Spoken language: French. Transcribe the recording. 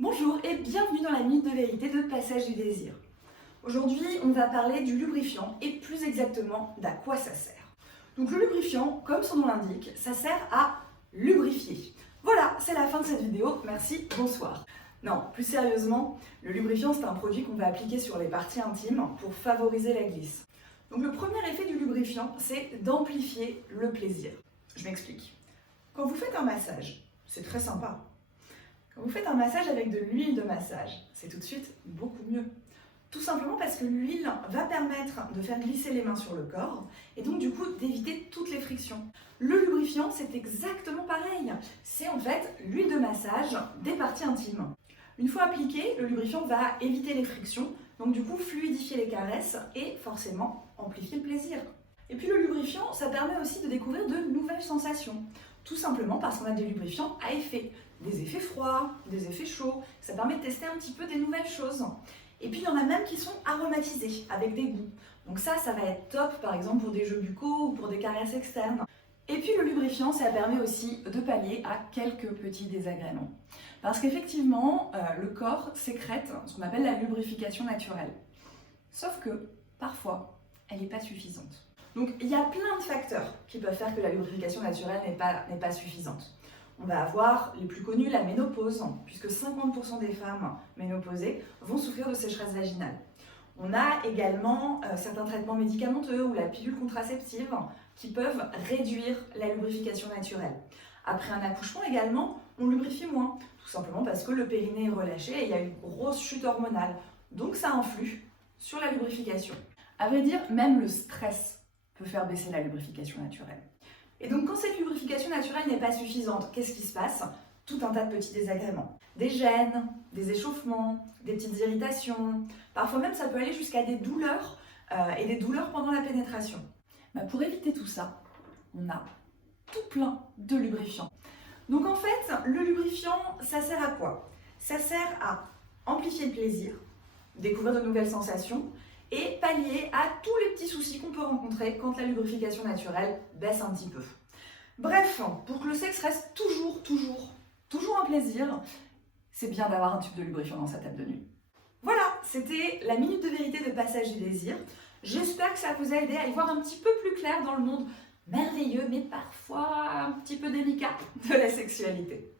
Bonjour et bienvenue dans la minute de vérité de Passage du désir. Aujourd'hui, on va parler du lubrifiant et plus exactement d'à quoi ça sert. Donc le lubrifiant, comme son nom l'indique, ça sert à lubrifier. Voilà, c'est la fin de cette vidéo. Merci, bonsoir. Non, plus sérieusement, le lubrifiant c'est un produit qu'on va appliquer sur les parties intimes pour favoriser la glisse. Donc le premier effet du lubrifiant, c'est d'amplifier le plaisir. Je m'explique. Quand vous faites un massage, c'est très sympa. Quand vous faites un massage avec de l'huile de massage, c'est tout de suite beaucoup mieux. Tout simplement parce que l'huile va permettre de faire glisser les mains sur le corps et donc du coup d'éviter toutes les frictions. Le lubrifiant, c'est exactement pareil. C'est en fait l'huile de massage des parties intimes. Une fois appliqué, le lubrifiant va éviter les frictions, donc du coup fluidifier les caresses et forcément amplifier le plaisir. Et puis le lubrifiant, ça permet aussi de découvrir de nouvelles sensations. Tout simplement parce qu'on a des lubrifiants à effet. Des effets froids, des effets chauds. Ça permet de tester un petit peu des nouvelles choses. Et puis il y en a même qui sont aromatisés, avec des goûts. Donc ça va être top par exemple pour des jeux buccaux ou pour des caresses externes. Et puis le lubrifiant, ça permet aussi de pallier à quelques petits désagréments. Parce qu'effectivement, le corps sécrète ce qu'on appelle la lubrification naturelle. Sauf que, parfois, elle n'est pas suffisante. Donc il y a plein de facteurs qui peuvent faire que la lubrification naturelle n'est pas suffisante. On va avoir les plus connus, la ménopause, puisque 50% des femmes ménopausées vont souffrir de sécheresse vaginale. On a également certains traitements médicamenteux ou la pilule contraceptive qui peuvent réduire la lubrification naturelle. Après un accouchement également, on lubrifie moins, tout simplement parce que le périnée est relâché et il y a une grosse chute hormonale. Donc ça influe sur la lubrification. À vrai dire, même le stress peut faire baisser la lubrification naturelle. Et donc quand cette lubrification naturelle n'est pas suffisante, qu'est-ce qui se passe? Tout un tas de petits désagréments. Des gènes, des échauffements, des petites irritations. Parfois même ça peut aller jusqu'à des douleurs et des douleurs pendant la pénétration. Pour éviter tout ça, on a tout plein de lubrifiants. Donc en fait, le lubrifiant, ça sert à quoi? Ça sert à amplifier le plaisir, découvrir de nouvelles sensations et pallier à tous les petits soucis qu'on peut rencontrer quand la lubrification naturelle baisse un petit peu. Bref, pour que le sexe reste toujours un plaisir, c'est bien d'avoir un tube de lubrifiant dans sa table de nuit. Voilà, c'était la minute de vérité de Passage du désir. J'espère que ça vous a aidé à y voir un petit peu plus clair dans le monde merveilleux, mais parfois un petit peu délicat de la sexualité.